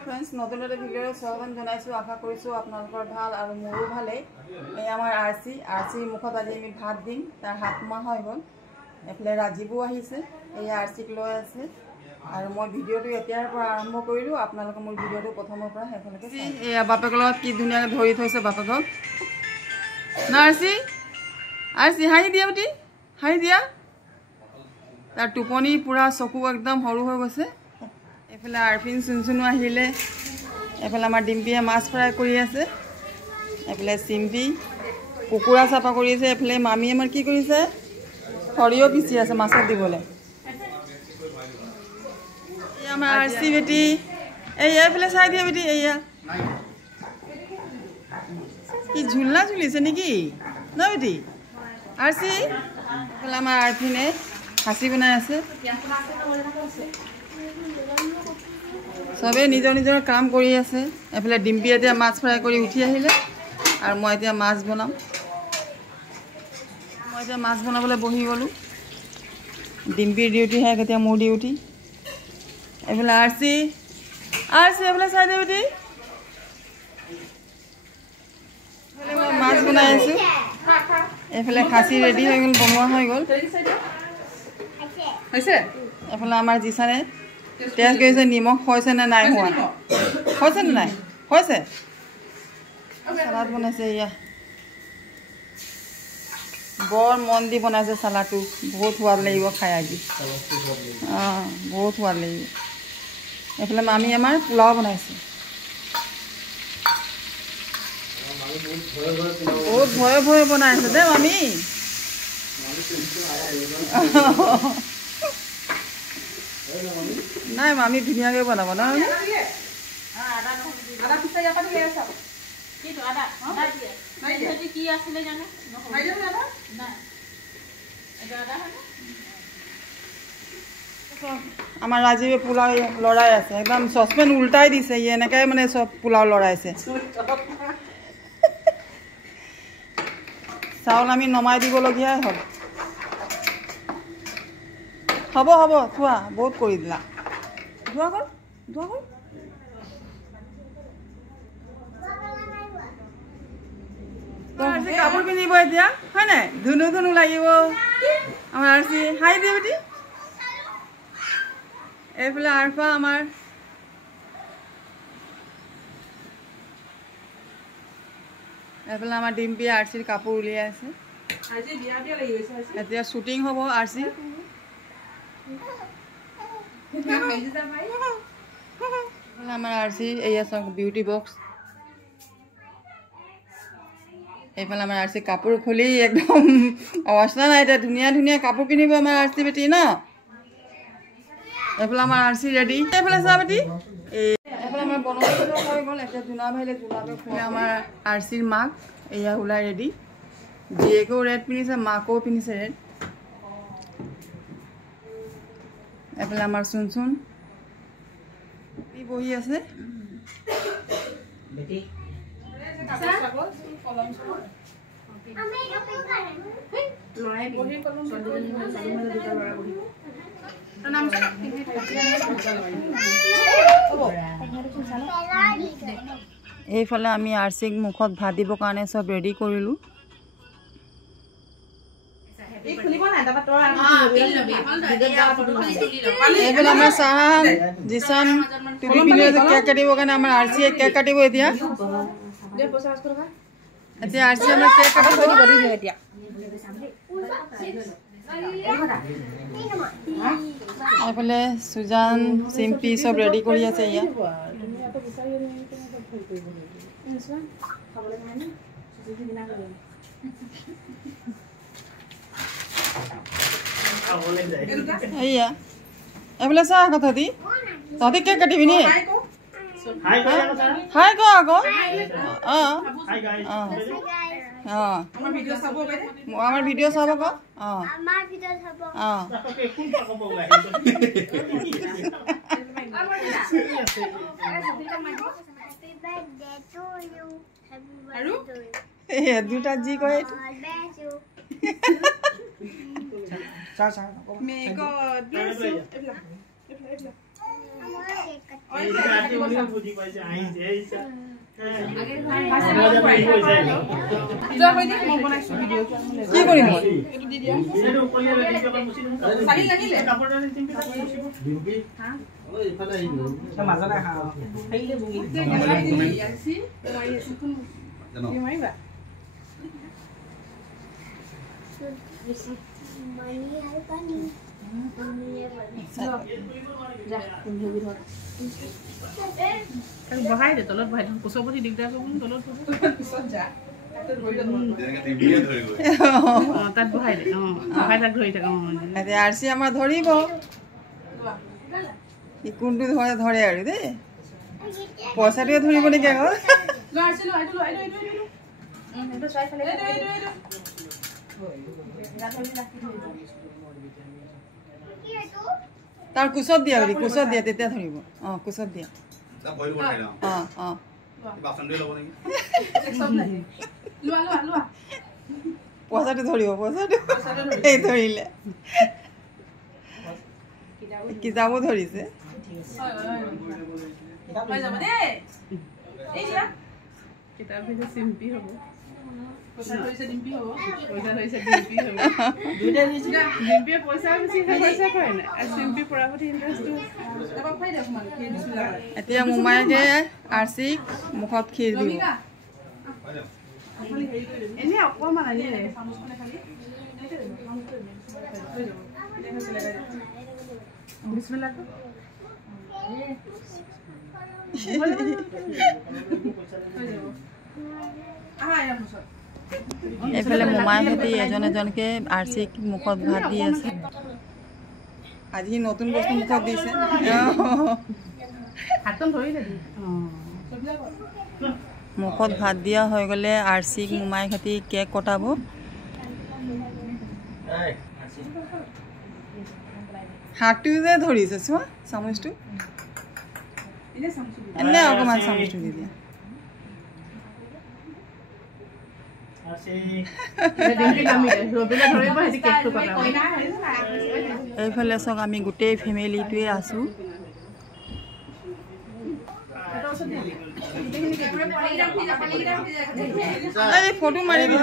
Friends नतुन এটা video স্বাগতম জানাইছো আশা কৰিছো আপোনালোকৰ ভাল আৰু মোৰো ভালে এই আমাৰ আৰসি মুখত আজি আমি ভাত দিম তাৰ হাত মাহ হৈ গল এফলে ৰাজীবু আহিছে এই আৰসিক লৈ আছে আৰু মই ভিডিওটো এতিয়াৰ পৰা আৰম্ভ কৰিলো আপোনালোক মোৰ ভিডিওটো প্ৰথমৰ পৰা হেফলকে এই বাপেক লগত কি ধুনিয়াকে ধৰি থৈছে বাপেকক নাৰসি আৰসি হাই দিয়া বেটি হাই দিয়া তাৰ টোপনি পুৰা চকু একদম হৰু হৈ গৈছে এফালে আৰফিন চুনচুনো আহিলে এফালে আমাৰ ডিম্পিয়ে মাছ ফ্ৰাই কৰি আছে এফালে চিম্পি কুকুৰা চাপা কৰি আছে এফালে মামী আমাৰ কি কৰিছে সৰিয়হ পিচি আছে মাছত দিবলৈ এই আমাৰ আৰসি বেটি এই এফালে চাই দিয়া বেটি এইয়া কি ঝুলনা ঝুলিছে নেকি ন বেটি আৰসি এফালে আমাৰ আৰফিনে খাচি বনাই আছে সবে নিজৰ নিজৰ কাম কৰি আছে এফালে ডিম্পি এতিয়া মাছ ফ্ৰাই কৰি উঠি আহিলে আৰু মই এতিয়া মাছ বনাম মই এতিয়া মাছ বনাবলৈ বহি গ'লো ডিম্পিৰ ডিউটি হে এতিয়া মোৰ ডিউটি এফালে আৰসি এফালে চাই দে বেটি মই মাছ বনাই আছো এফালে খাচি ৰেডি হৈ গ'ল বনোৱা হৈ গ'ল হৈছে এফালে আমাৰ জিচানে টেষ্ট কৰিছে নিমখ হৈছে নে নাই হোৱা হৈছে নে নাই হৈছে চালাড বনাইছে এয়া বৰ মন দি বনাইছে চালাডটো বহুত সোৱাদ লাগিব খাই আজি বহুত সোৱাদ লাগিব এইফালে মামী আমাৰ পোলাও বনাইছে বহুত ভয়ে ভয়ে বনাইছে দে মামী নাই মামী ধুনীয়াকৈ বনাব ন আমাৰ ৰাজীৱে পোলাও লৰাই আছে একদম চচপেন উল্টাই দিছে ই এনেকৈ মানে চব পোলাও লৰাইছে চাউল আমি নমাই দিবলগীয়াই হ'ল হ'ব হ'ব থোৱা বহুত কৰি দিলা ধোৱা কৰ কাপোৰ পিন্ধিব এতিয়া হয় নাই ধুনু লাগিব আমাৰ আৰসি হাই দিয়ে বেটি এইফালে আৰফা আমাৰ এইফালে আমাৰ ডিম্পি আৰসিৰ কাপোৰ উলিয়াই আছে এতিয়া শ্বুটিং হ'ব আৰসি আমাৰ আৰসি এয়া চাওক বিউটি বক্স এইফালে আমাৰ আৰসি কাপোৰ খুলি একদম অৱস্থা নাই এতিয়া ধুনীয়া কাপোৰ পিন্ধিব আমাৰ আৰসি বেটি ন এইফালে আমাৰ আৰসি ৰেডি এইফালে চা বেটি এইফালে আমাৰ বনোৱা হৈ গ'ল এতিয়া জোনাব আহিলে জোনাবে খুৱাই আমাৰ আৰসিৰ মাক এয়া ওলাই ৰেডি জীয়েকেও ৰেড পিন্ধিছে মাকেও পিন্ধিছে ৰেড এফালে আমাৰ চুনচুন বহি আছে এইফালে আমি আৰসিক মুখত ভাত দিবৰ কাৰণে চব ৰেডি কৰিলোঁ এইফালে আমাৰ চাহান জিচান টুপি পিন্ধি কেক কাটিবৰ কাৰণে আমাৰ আৰসিয়ে কেক কাটিব এতিয়া আৰসি আমাৰ কেক কাটিব এতিয়া এইফালে সুজান চিম্পি চব ৰেডি কৰি আছে এয়া এয়া এইফালে চা আকৌ তহঁতি কেক কাটিবি নি হাই ক আকৌ আমাৰ ভিডিঅ' চাব আকৌ দুটা যি কয় May God bless you. কি কৰিম বহাই দে তলত বহাই কুচপতি দিগদাৰ তলত তাত বহাই দে বহাই তাক ধৰি থাক আৰচি আমাৰ ধৰিব কোনটো ধৰে ধৰে আৰু দেই পইচাটোৱে ধৰিব নেকি আকৌ তাৰ কোচত দিয়া বুলি কোচত দিয়া তেতিয়া ধৰিব কোচত দিয়া পইচাটো ধৰিব পইচাটো এই ধৰিলে কিতাপো ধৰিছে কিতাপ চিম্পি হ'ব পইচা ডিম্পি পইচা বেছি পইচা পায় নাই আৰু চিম্পি পঢ়াপতি ইণ্টাৰেষ্টটো এতিয়া মোমায়েকে আৰচিক মুখত ক্ষীৰ দিব এনে অকণমান আনি বিছমিল্লাহ এইফালে মোমাইহঁতি এজন এজনকে আৰচিক মুখত ভাত দি আছে আজি নতুন বস্তু মুখত দিছে মুখত ভাত দিয়া হৈ গ'লে আৰচিক মোমাইহঁতি কেক কটাব হাতটো যে ধৰিছে চোৱা চামুচটো এনে অকণমান চামুচটো দি দিয়া এইফালে চাওক আমি গোটেই ফেমিলিটোৱে আছোঁ ফটো মাৰিবি